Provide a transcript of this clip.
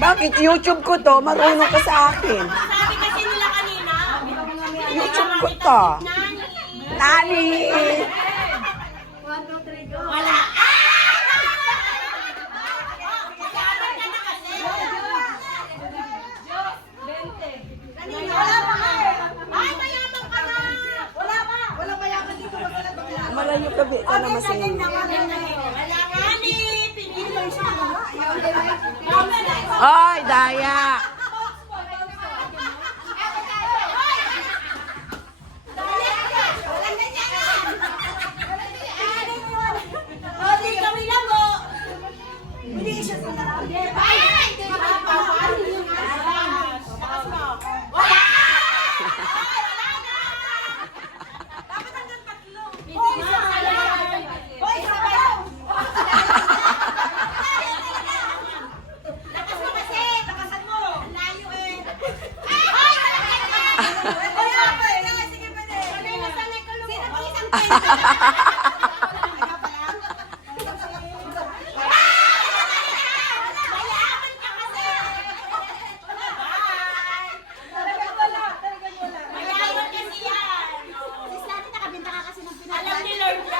Bakit? YouTube ko to. Marunong ka sa akin. Sabi kasi nila kanina. YouTube ko to. Nani! Wala. Malayo ka, ka na masingin. Ay, daya! Alam ni Lord